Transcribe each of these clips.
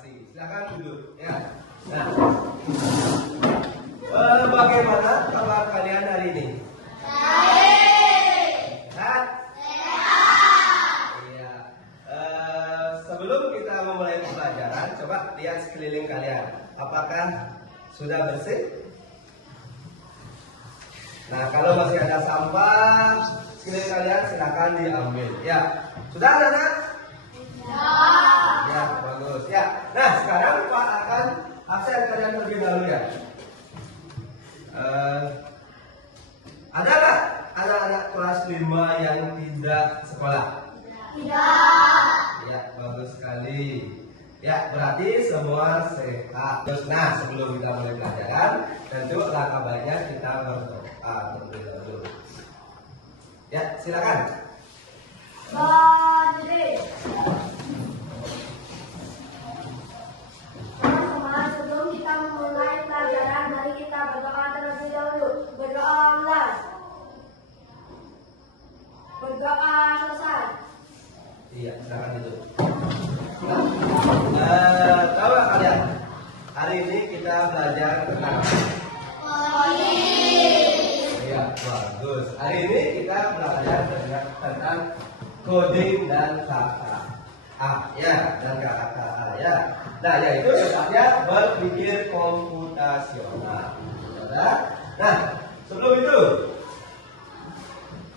kasih. Silakan duduk ya. Nah, bagaimana kabar kalian hari ini? Baik. Sehat? Sehat. Iya. Sebelum kita memulai pembelajaran, coba lihat sekeliling kalian. Apakah sudah bersih? Nah, kalau masih ada sampah sekeliling kalian, silakan diambil. Ya, sudah anak-anak? Ya, bagus ya. Nah, sekarang Pak akan absen kalian terlebih dahulu ya. Ada nggak anak-anak kelas 5 yang tidak sekolah? Tidak. Ya, bagus sekali. Ya, berarti semua sehat. Nah, sebelum kita mulai pelajaran, tentu langkah baiknya kita berdoa terlebih dahulu. Ya, silakan. Teman-teman, sebelum kita memulai pelajaran, mari kita berdoa terlebih dahulu. Berdoa, berdoa selesai. Iya, silakan itu. Tahu nggak kalian? Hari ini kita belajar tentang iya, bagus. Hari ini kita belajar tentang coding dan KKA ya, dan KKA ya. Nah, yaitu tepatnya berpikir komputasional. Nah, sebelum itu,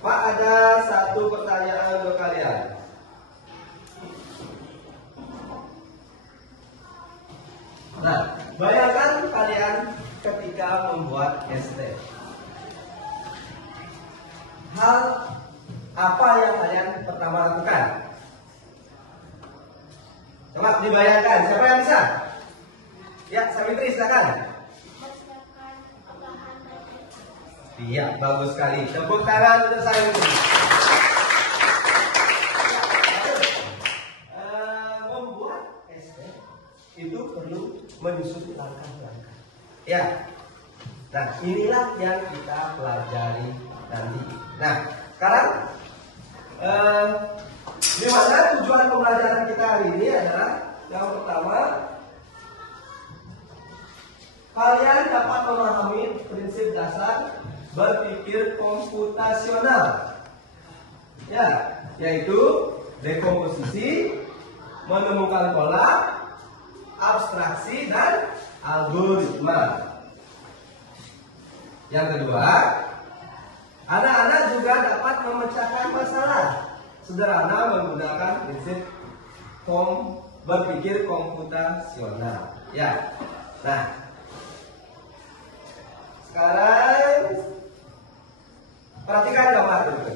Pak ada satu pertanyaan untuk kalian. Nah, bayangkan kalian ketika membuat ST. Hal apa yang kalian pertama lakukan? Coba dibayangkan, siapa yang bisa? Ya, Savitri silakan. Iya, bagus sekali. Tepuk tangan untuk Savitri. Membuat ST itu perlu menyusun langkah-langkah. Ya. Nah, inilah yang kita pelajari nanti. Nah, sekarang di mana tujuan pembelajaran kita hari ini adalah yang pertama, kalian dapat memahami prinsip dasar berpikir komputasional. Ya, yaitu dekomposisi, menemukan pola, abstraksi dan algoritma. Yang kedua, anak-anak juga dapat memecahkan masalah sederhana menggunakan prinsip berpikir komputasional. Ya. Nah, sekarang perhatikan gambar itu.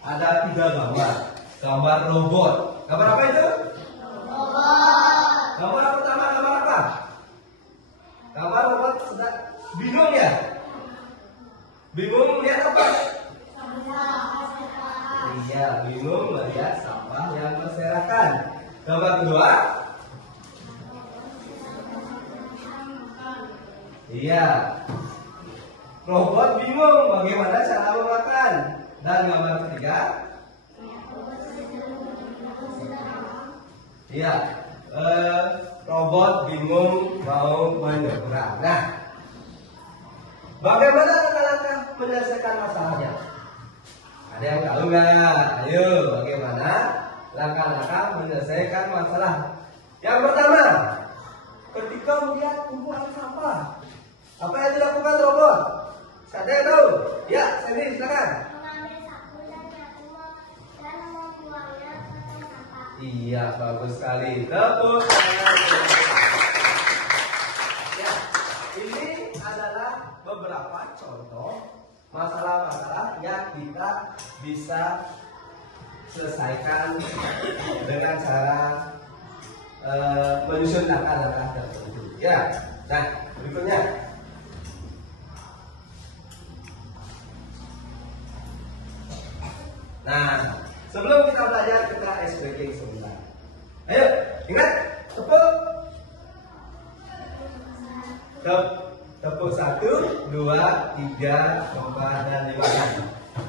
Ada 3 gambar. Gambar robot. Gambar apa itu? Gambar pertama, gambar apa? Gambar robot sedang bingung ya? Bingung melihat apa? Iya, bingung melihat sampah yang berserakan. Gambar kedua? Iya, robot bingung bagaimana cara memakan. Dan gambar ketiga? Iya, robot bingung mau menyeberang. Nah, bagaimana langkah-langkah menyelesaikan masalahnya? Ada yang tahu nggak? Ayo, bagaimana langkah-langkah menyelesaikan masalah? Yang pertama, ketika melihat tumpukan sampah, apa yang dilakukan robot? Ada yang tahu? Ya, Sandy, silakan. Mengambil sapu dan membuangnya ke tong sampah. Iya, bagus sekali. Tepuk tangan. Ya, ini adalah beberapa contoh masalah-masalah yang kita bisa selesaikan dengan cara menyusun langkah-langkah tertentu. Ya, nah berikutnya. Nah, sebelum kita belajar kita SPK sebentar. Ayo, ingat, tepuk. Tepuk 1, 2, 3, 4, dan 5.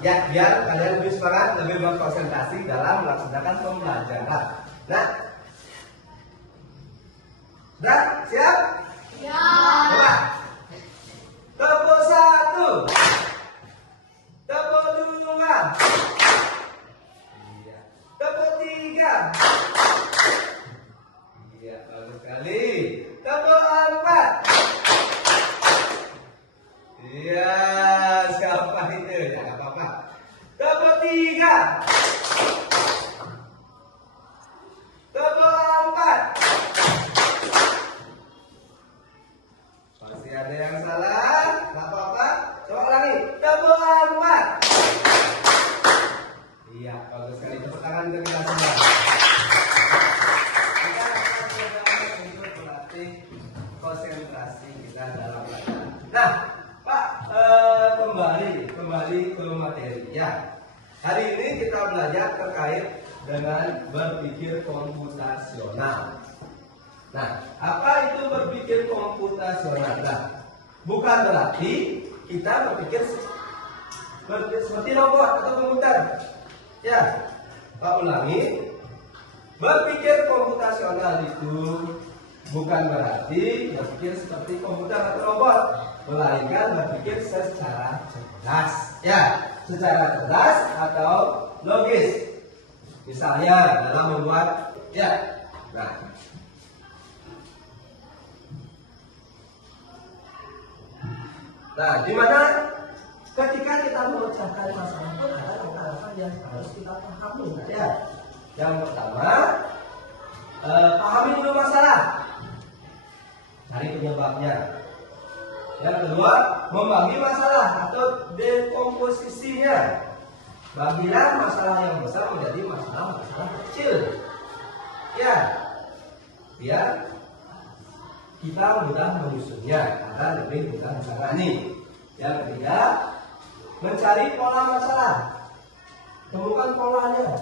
Ya, biar kalian lebih semangat, lebih berkonsentrasi dalam melaksanakan pembelajaran. Nah, Udah, siap? Ya. Coba. Tepuk 1. Tepuk 2. Iya. Tepuk 3. Iya, bagus sekali. Tepuk 4. Iya, siapa itu? Jangan apa-apa. Tepuk 3. Tepuk 4. Masih ada yang salah? Nggak apa-apa. Coba lagi. Tepuk 4. Iya, bagus sekali. Tepuk tangan untuk kita semua. Kita akan coba untuk melatih konsentrasi kita dalam pelajaran. Nah, Pak, kembali ke materi ya. Hari ini kita belajar terkait dengan berpikir komputasional. Nah, apa itu berpikir komputasional? Nah, bukan berarti kita berpikir seperti robot atau komputer. Ya, Pak ulangi. Berpikir komputasional itu bukan berarti berpikir seperti komputer atau robot, melainkan berpikir secara cerdas. Ya, secara cerdas atau logis. Misalnya dalam membuat Nah, di mana ketika kita memecahkan masalah itu ada langkah-langkah yang harus kita pahami. Ya, yang pertama, pahami dulu masalah, cari penyebabnya. Yang kedua, membagi masalah atau dekomposisinya. Bagilah masalah yang besar menjadi masalah-masalah kecil. Ya, biar kita mudah menyusunnya agar lebih mudah ditangani. Yang ketiga, mencari pola masalah, temukan polanya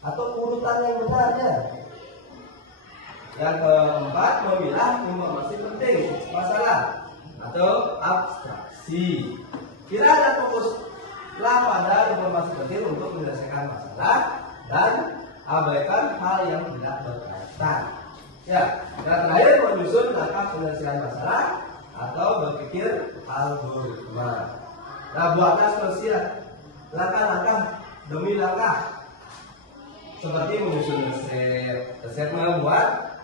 atau urutan yang benarnya. Yang keempat, memilah informasi penting masalah atau abstraksi. Kira dan fokuslah pada informasi penting untuk menyelesaikan masalah dan abaikan hal yang tidak berkaitan. Ya, yang terakhir menyusun langkah penyelesaian masalah atau berpikir algoritma. Nah, buatlah solusi langkah-langkah demi langkah, seperti menyusun resep membuat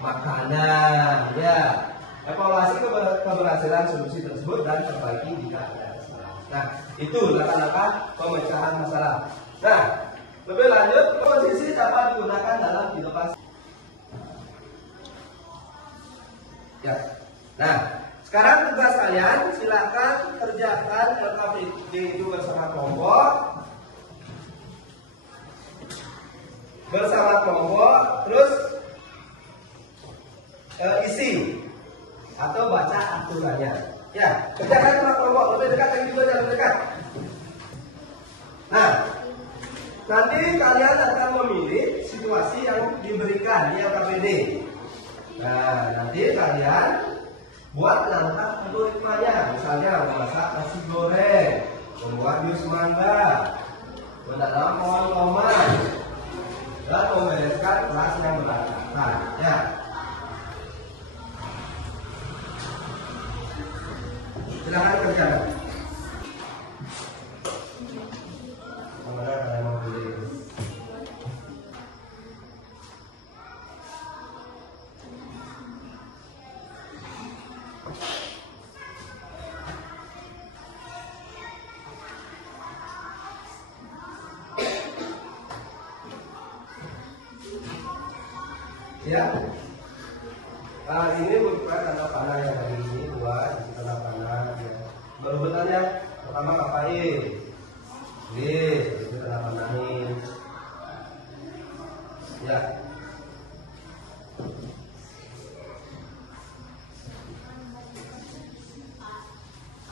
makanan. Ya, evaluasi keberhasilan solusi tersebut dan perbaiki jika ada kesalahan. Nah, itu langkah-langkah pemecahan masalah. Nah, lebih lanjut, posisi dapat digunakan dalam kehidupan. Ya. Nah, sekarang tugas kalian silakan kerjakan LKPD itu bersama kelompok. Terus isi atau baca aturannya. Ya, kerjakan sama kelompok, lebih dekat yang juga jangan dekat. Nah, nanti kalian akan memilih situasi yang diberikan di LKPD. Nah, nanti kalian buat langkah algoritmanya. Misalnya memasak nasi goreng, membuat jus mangga, menanam pohon-pohonan, dan membereskan kelas yang berantakan. Ya. Silakan kerjakan. Mana kalian mau pilih? Ya, ini bukan tanda panah yang hari ini buat tanda panah. Ya. Berurutannya pertama ngapain? Itu tanda panahin. Ya.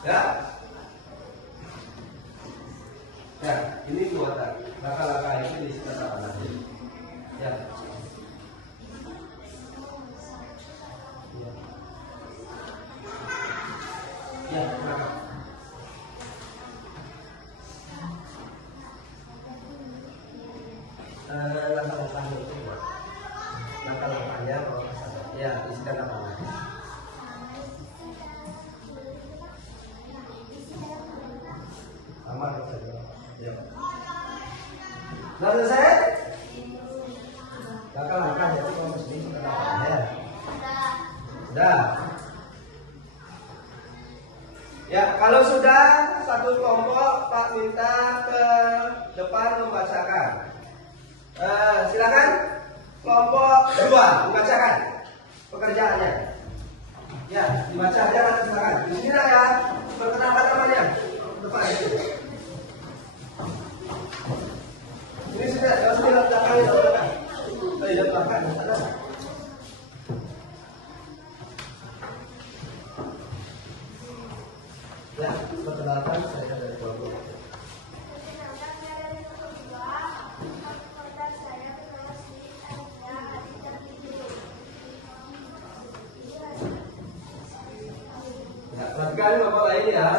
Ya. Ya, ini buatan. Langkah-langkah itu di tanda panahin. Ya. Ya, kenapa? Langkah-langkah itu ya, ya, isikan apa? Sama saja. Ya. Sudah selesai? Langkah-langkah jadi kalau sini ya. Sudah. Ya, kalau sudah satu kelompok, Pak minta ke depan membacakan. Silakan kelompok 2 membacakan pekerjaannya. Ya, dibaca aja kan, silakan. Di sini lah ya, perkenalkan namanya. Depan itu. Ini sudah, jangan sampai belakang. Di belakang, ada. Ya, perkenalkan saya dari kelompok. Ya, perhatikan Bapak lain ya.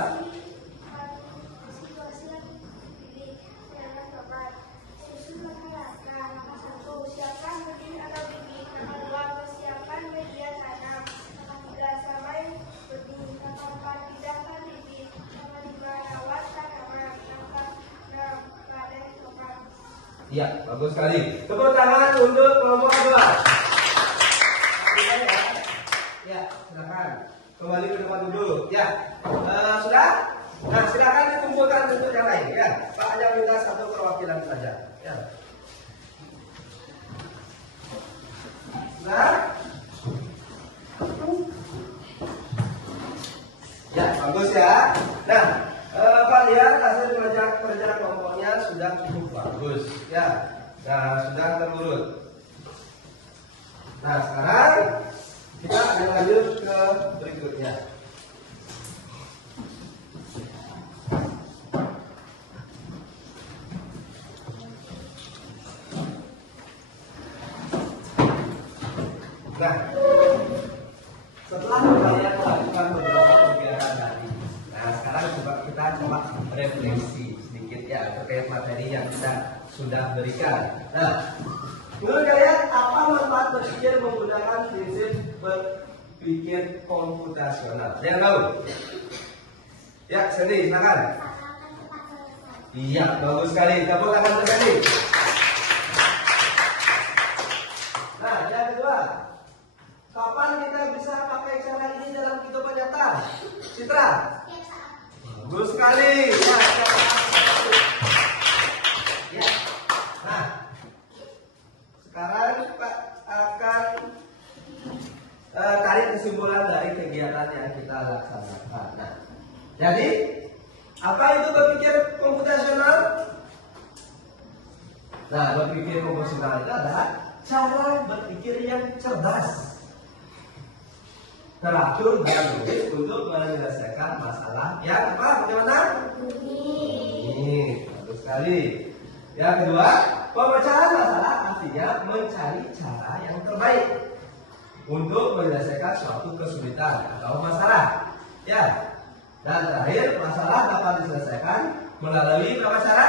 Iya, bagus sekali. Tepuk tangan untuk kelompok 2. Ya, silakan kembali ke tempat duduk. Ya, sudah. Nah, silakan dikumpulkan untuk yang lain. Ya, Pak hanya minta satu perwakilan saja. Ya. Sudah. Ya, bagus ya. Nah, Pak lihat hasil kerja kelompoknya sudah cukup bagus, ya. Nah, sudah terurut. Nah, sekarang kita akan lanjut ke berikutnya. Nah, setelah kalian melakukan beberapa kegiatan tadi, nah sekarang kita coba refleksi sedikit ya terkait materi yang kita sudah berikan. Nah, menurut kalian apa manfaat berpikir menggunakan prinsip berpikir komputasional? Yang tahu? Ya, Sandy, silakan. Iya, bagus sekali. Tepuk tangan untuk Sandy. Nah, yang kedua, kapan kita bisa pakai cara ini dalam kehidupan nyata? Citra? Bagus sekali. Ya. Nah, sekarang Pak akan tarik kesimpulan dari kegiatan yang kita laksanakan. Nah, jadi apa itu berpikir komputasional? Nah, berpikir komputasional itu adalah cara berpikir yang cerdas, teratur dan logis untuk menyelesaikan masalah yang apa? Bagaimana? Ini bagus sekali. Yang kedua, pemecahan masalah artinya mencari cara yang terbaik untuk menyelesaikan suatu kesulitan atau masalah. Ya. Dan terakhir, masalah dapat diselesaikan melalui berapa cara?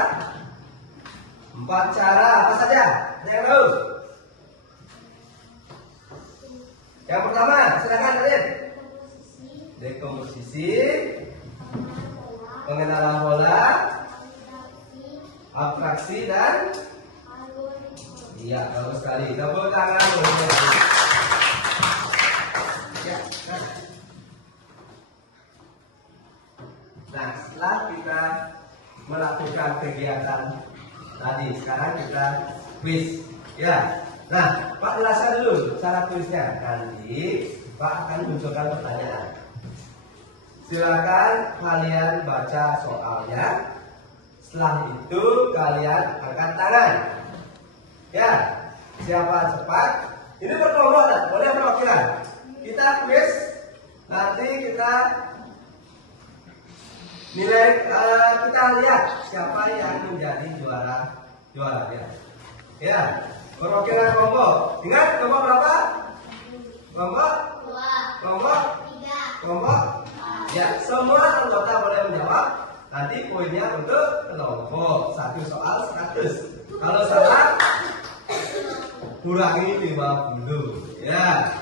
4 cara. Apa saja? Ada yang tahu? Yang pertama, silakan Adit. Dekomposisi, pengenalan pola, abstraksi dan iya, bagus sekali. Tepuk tangan. Ya, nah, setelah kita melakukan kegiatan tadi, sekarang kita quiz. Ya. Nah, Pak jelaskan dulu cara kuisnya. Nanti Pak akan munculkan pertanyaan. Silakan kalian baca soalnya. Setelah itu kalian angkat tangan. Ya, siapa cepat? Ini berkelompok, boleh perwakilan. Kita quiz. Nanti kita nilai, kita lihat siapa yang menjadi juara ya. Ya. Perwakilan kelompok. Ingat kelompok berapa? Kelompok 2. Kelompok 3. Kelompok? Ya, semua anggota boleh menjawab. Nanti poinnya untuk kelompok. 1 soal 100. Kalau salah 2 kurangi 50. Ya.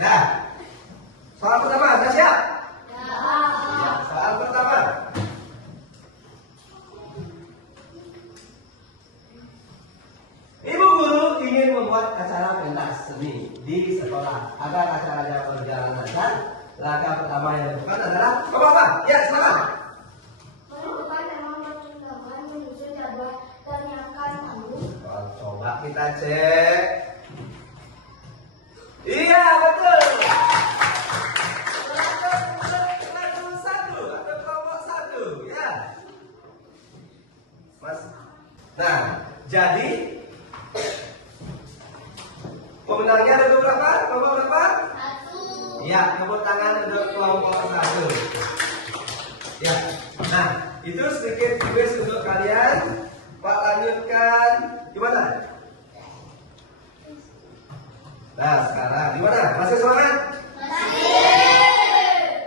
Nah, soal pertama, sudah siap? Ya, soal pertama. Ibu guru ingin membuat acara pentas seni di sekolah agar acaranya berjalan lancar. Langkah pertama yang dilakukan adalah apa? Ya, silakan. Menentukan tema pertunjukan, menyusun jadwal, dan menyiapkan panggung. Coba kita cek. Iya, betul. Lagu satu atau kelompok satu, ya. Mas. Nah, jadi pemenangnya ada berapa? Kelompok berapa? Ya, tepuk tangan untuk kelompok satu. Ya, nah itu sedikit kuis untuk kalian. Pak lanjutkan gimana? Nah sekarang gimana? Masih semangat?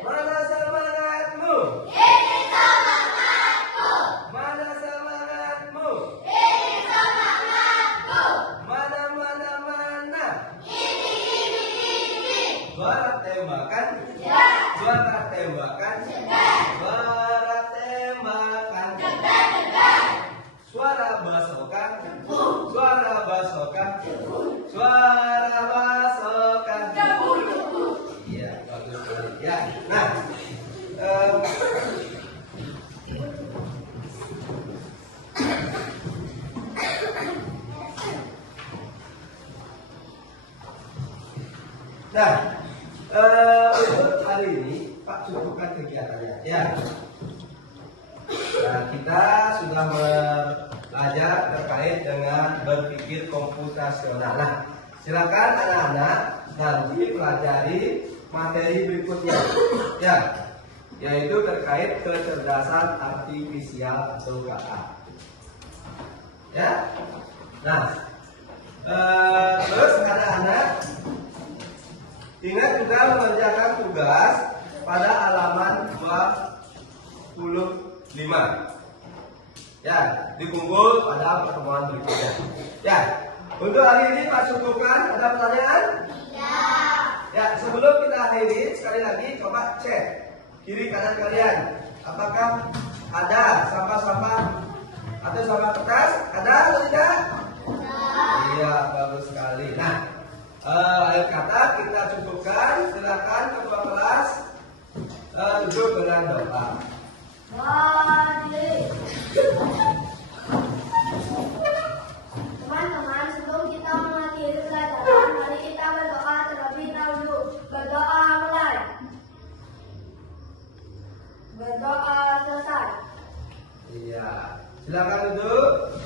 Mana semangatmu? Mana semangatmu? Mana? Suara tembakan. Suara tembakan. Suara tembakan. Suara basokan. Suara basokan. Suara basokan. Iya, bagus sekali. Ya, nah. Nah, untuk hari ini Pak cukupkan kegiatannya. Ya. Nah, kita sudah belajar terkait dengan berpikir komputasional. Nah, silakan anak-anak nanti pelajari materi berikutnya. Ya, yaitu terkait kecerdasan artifisial atau KA. Ya. Nah, terus anak-anak ingat juga mengerjakan tugas pada halaman 25. Ya, dikumpul pada pertemuan berikutnya. Ya, untuk hari ini Pak cukupkan. Ada pertanyaan? Tidak. Ya, sebelum kita akhiri sekali lagi coba cek kiri kanan kalian. Apakah ada sampah-sampah atau sampah kertas? Ada atau tidak? Iya, bagus sekali. Nah, akhir kata kita cukupkan. Silakan ketua kelas duduk dengan doa. Teman-teman, sebelum kita mengakhiri pelajaran, mari kita berdoa terlebih dahulu. Berdoa mulai. Berdoa selesai. Iya, silakan duduk.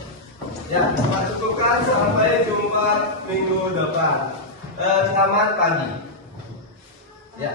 Ya, kita cukupkan sampai jumpa minggu depan. Selamat pagi. Ya.